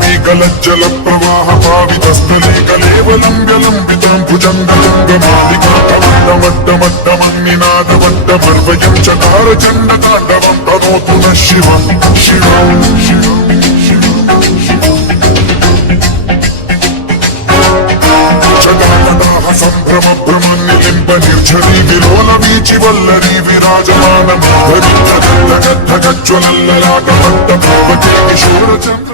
गलज्जल प्रवाह पावितस्थले कलेवलम्ब्यलम्बितां भुजङ्गलिङ्गमालिकावड्डमड्डमड्डमन्निनादवड्डमर्वयं चकार चण्डताण्डवं तनोतु नः शिवं शिवं शिवं जगाकटाः सम्भ्रम भ्रमन्निलिम्ब निर्झरी विलोल वीचि वल्लरी विराजमान माधवी गद्ध गद्ध गज्ज्वलल्ललाट पट्ट पावके किशोर चन्द्र